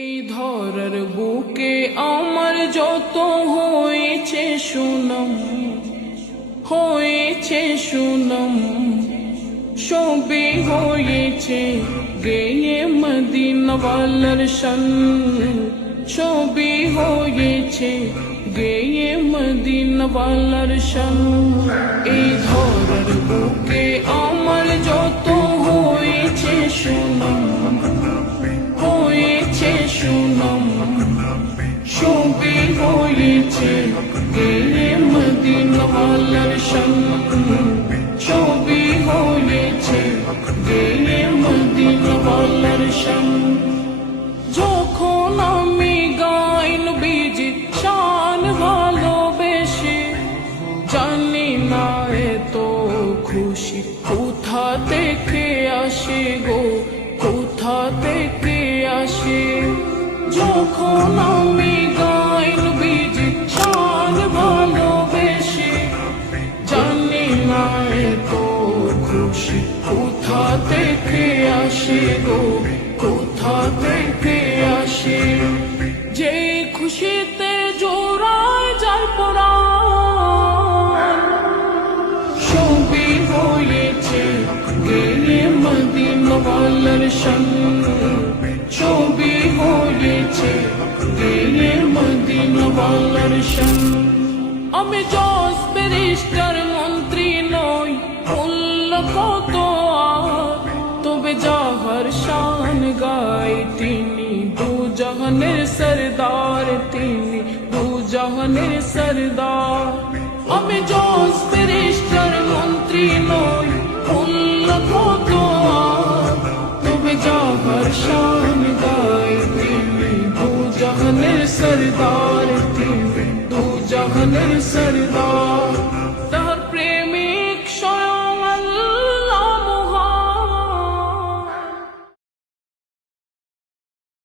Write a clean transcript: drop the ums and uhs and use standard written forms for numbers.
এই ধরার বুকে আমার যত হয়েছে সুনাম, হয়েছে সুনাম, সবই হয়েছে গেয়ে মদিনাওয়ালার শান, সবই হয়েছে গেয়ে মদিনাওয়ালার শান। এই ধরার বুকে আমার যত হয়েছে সুনাম, হয়েছে সুনাম, সবই হয়েছে গেয়ে মদিনাওয়ালার শান, সবই হয়েছে গেয়ে মদিনাওয়ালার শান। যখন আমি গাই নবীজির শান ভালোবেসে, জানি না এত খুশি কোথা থেকে আসে গো, কোথা থেকে আসে। যখন আমি গাই নবীজির শান ভালোবেসে, জানি না এত খুশি কোথা থেকে আসে গো, কোথা থেকে আসে। যে খুশিতে জোড়ায় যার পরাণ, সবই হয়েছে গেয়ে মদিনাওয়ালার শান, সবই হয়েছে গেয়ে মদিনাওয়ালার শান। আমি জজ ব্যারিস্টার মন্ত্রী নই, মূল্য কত আর, তবে যাহার শান গাই তিনি দু জাহানের সরদার, তিনি দু জাহানের সরদার। আমি জজ ব্যারিস্টার মন্ত্রী নই, মূল্য কত আর, তবে যাহার শান গাই তিনি দু জাহানের সরদার, তিনি দু জাহানের সরদার।